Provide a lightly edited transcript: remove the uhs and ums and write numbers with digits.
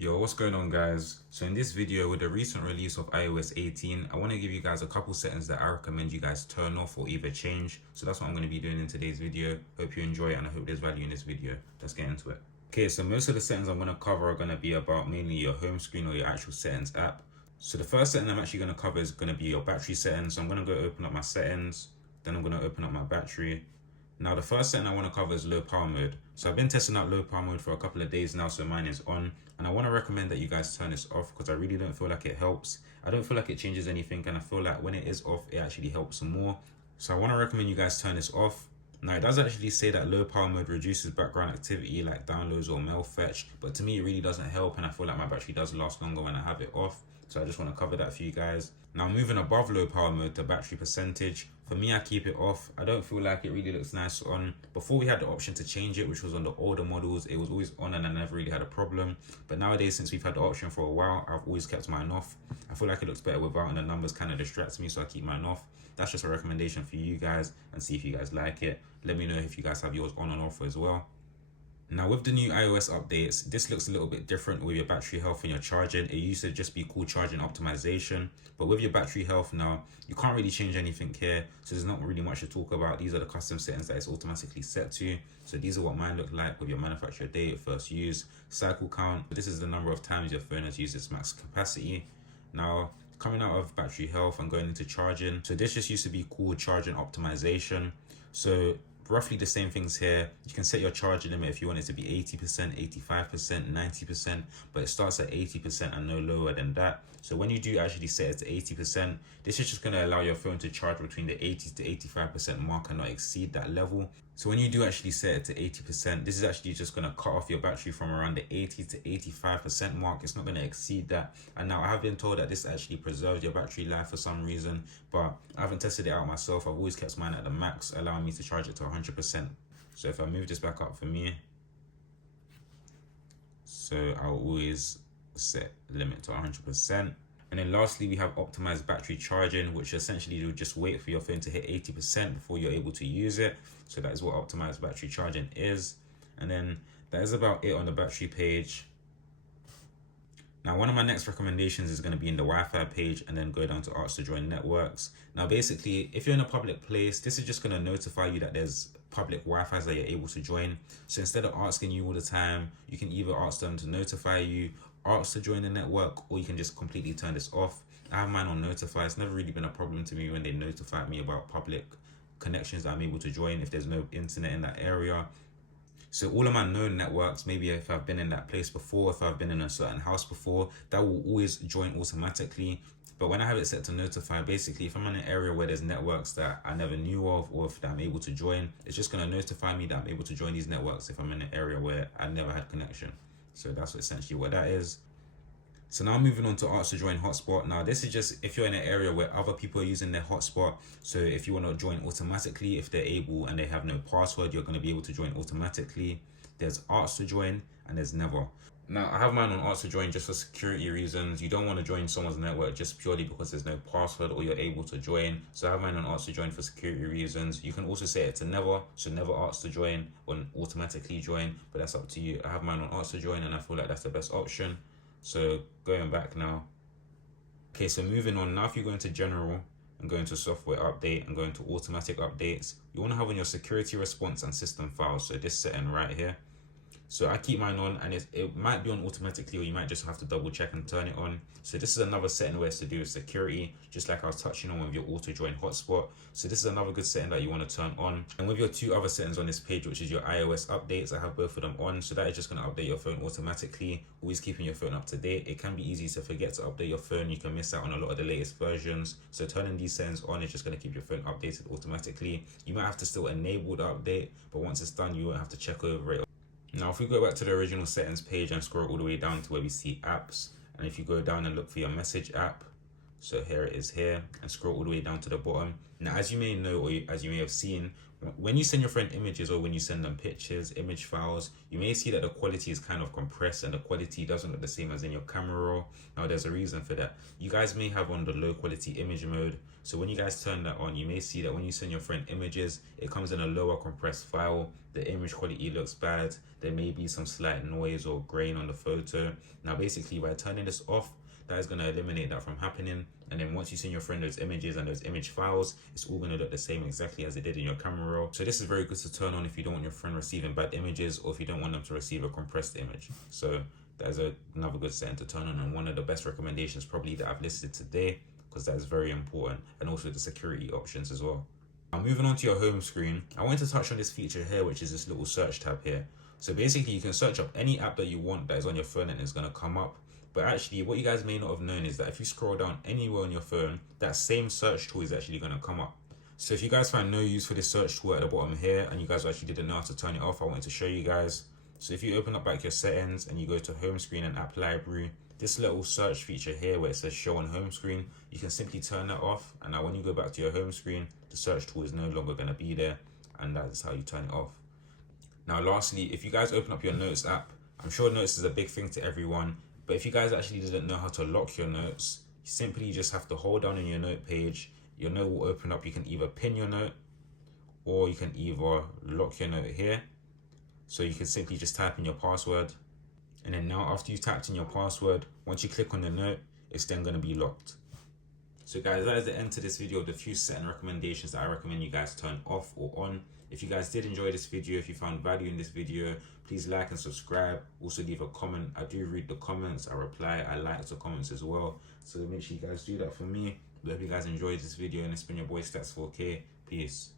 Yo, what's going on guys? So in this video, with the recent release of iOS 18, I want to give you guys a couple settings that I recommend you guys turn off or either change. So that's what I'm going to be doing in today's video. Hope you enjoy it and I hope there's value in this video. Let's get into it. Okay, so most of the settings I'm going to cover are going to be about mainly your home screen or your actual settings app. So the first setting I'm actually going to cover is going to be your battery settings. So I'm going to go open up my settings, then I'm going to open up my battery. Now the first setting I want to cover is low power mode. So I've been testing out low power mode for a couple of days now, so mine is on. And I want to recommend that you guys turn this off because I really don't feel like it helps. I don't feel like it changes anything, and I feel like when it is off, it actually helps more. So I want to recommend you guys turn this off. Now it does actually say that low power mode reduces background activity like downloads or mail fetch, but to me it really doesn't help, and I feel like my battery does last longer when I have it off. So I just want to cover that for you guys. Now moving above low power mode to battery percentage, for me I keep it off. I don't feel like it really looks nice on. Before we had the option to change it, which was on the older models, it was always on and I never really had a problem. But nowadays, since we've had the option for a while, I've always kept mine off. I feel like it looks better without, and the numbers kind of distract me, so I keep mine off. That's just a recommendation for you guys, and see if you guys like it. Let me know if you guys have yours on and off as well. Now with the new iOS updates, this looks a little bit different with your battery health and your charging. It used to just be called charging optimization, but with your battery health now, you can't really change anything here. So there's not really much to talk about. These are the custom settings that it's automatically set to. So these are what mine look like with your manufacturer date, first use, cycle count. This is the number of times your phone has used its max capacity. Now, coming out of battery health and going into charging. So this just used to be called charging optimization. So roughly the same things here. You can set your charging limit if you want it to be 80%, 85%, 90%, but it starts at 80% and no lower than that. So when you do actually set it to 80%, this is just going to allow your phone to charge between the 80 to 85% mark and not exceed that level. So when you do actually set it to 80%, this is actually just going to cut off your battery from around the 80 to 85% mark. It's not going to exceed that. And now I have been told that this actually preserves your battery life for some reason, but I haven't tested it out myself. I've always kept mine at the max, allowing me to charge it to 100%. So if I move this back up for me, so I'll always set the limit to 100%. And then lastly, we have optimized battery charging, which essentially will just wait for your phone to hit 80% before you're able to use it. So that is what optimized battery charging is. And then that is about it on the battery page. Now, one of my next recommendations is going to be in the Wi-Fi page, and then go down to Ask to Join Networks. Now, basically, if you're in a public place, this is just going to notify you that there's public Wi-Fi's that you're able to join. So instead of asking you all the time, you can either ask them to notify you, ask to join the network, or you can just completely turn this off. I have mine on notify. It's never really been a problem to me when they notify me about public connections that I'm able to join if there's no internet in that area. So all of my known networks, maybe if I've been in that place before, if I've been in a certain house before, that will always join automatically. But when I have it set to notify, basically if I'm in an area where there's networks that I never knew of, or if I'm able to join, it's just going to notify me that I'm able to join these networks if I'm in an area where I never had connection. So that's essentially what that is. So now moving on to Ask to Join Hotspot. Now this is just if you're in an area where other people are using their hotspot. So if you want to join automatically, if they're able and they have no password, you're going to be able to join automatically. There's Ask to Join and there's Never. Now I have mine on Ask to Join just for security reasons. You don't want to join someone's network just purely because there's no password or you're able to join. So I have mine on Ask to Join for security reasons. You can also set it to Never, so never ask to join or automatically join, but that's up to you. I have mine on Ask to Join and I feel like that's the best option. So going back now. Okay, so moving on now, if you go into general and go into software update and go into automatic updates, you want to have on your security response and system files. So this setting right here. So I keep mine on, and it might be on automatically, or you might just have to double check and turn it on. So this is another setting where it's to do with security, just like I was touching on with your auto join hotspot. So this is another good setting that you want to turn on. And with your two other settings on this page, which is your iOS updates, I have both of them on. So that is just going to update your phone automatically, always keeping your phone up to date. It can be easy to forget to update your phone. You can miss out on a lot of the latest versions. So turning these settings on is just going to keep your phone updated automatically. You might have to still enable the update, but once it's done, you won't have to check over it. Now, if we go back to the original settings page and scroll all the way down to where we see apps, and if you go down and look for your message app, So here it is here, and scroll all the way down to the bottom. Now, as you may know, or as you may have seen, when you send your friend images or when you send them pictures, image files, you may see that the quality is kind of compressed and the quality doesn't look the same as in your camera roll. Now, there's a reason for that. You guys may have on the low quality image mode. So when you guys turn that on, you may see that when you send your friend images, it comes in a lower compressed file. The image quality looks bad. There may be some slight noise or grain on the photo. Now, basically, by turning this off, that is going to eliminate that from happening. And then once you send your friend those images and those image files, it's all going to look the same exactly as it did in your camera roll. So this is very good to turn on if you don't want your friend receiving bad images, or if you don't want them to receive a compressed image. So that is another good setting to turn on, and one of the best recommendations probably that I've listed today, because that is very important, and also the security options as well. Now, moving on to your home screen, I want to touch on this feature here, which is this little search tab here. So basically, you can search up any app that you want that is on your phone and it's going to come up. But actually, what you guys may not have known is that if you scroll down anywhere on your phone, that same search tool is actually going to come up. So if you guys find no use for this search tool at the bottom here, and you guys actually didn't know how to turn it off, I wanted to show you guys. So if you open up like your settings and you go to home screen and app library, this little search feature here where it says show on home screen, you can simply turn that off. And now when you go back to your home screen, the search tool is no longer going to be there. And that's how you turn it off. Now, lastly, if you guys open up your Notes app, I'm sure Notes is a big thing to everyone. But if you guys actually didn't know how to lock your notes, you simply just have to hold down on your note page. Your note will open up. You can either pin your note, or you can either lock your note here. So you can simply just type in your password. And then now after you've typed in your password, once you click on the note, it's then going to be locked. So guys, that is the end to this video of the few setting recommendations that I recommend you guys turn off or on. If you guys did enjoy this video, if you found value in this video, please like and subscribe. Also leave a comment. I do read the comments, I reply, I like the comments as well. So make sure you guys do that for me. I hope you guys enjoyed this video, and it's been your boy Stats4K. Peace.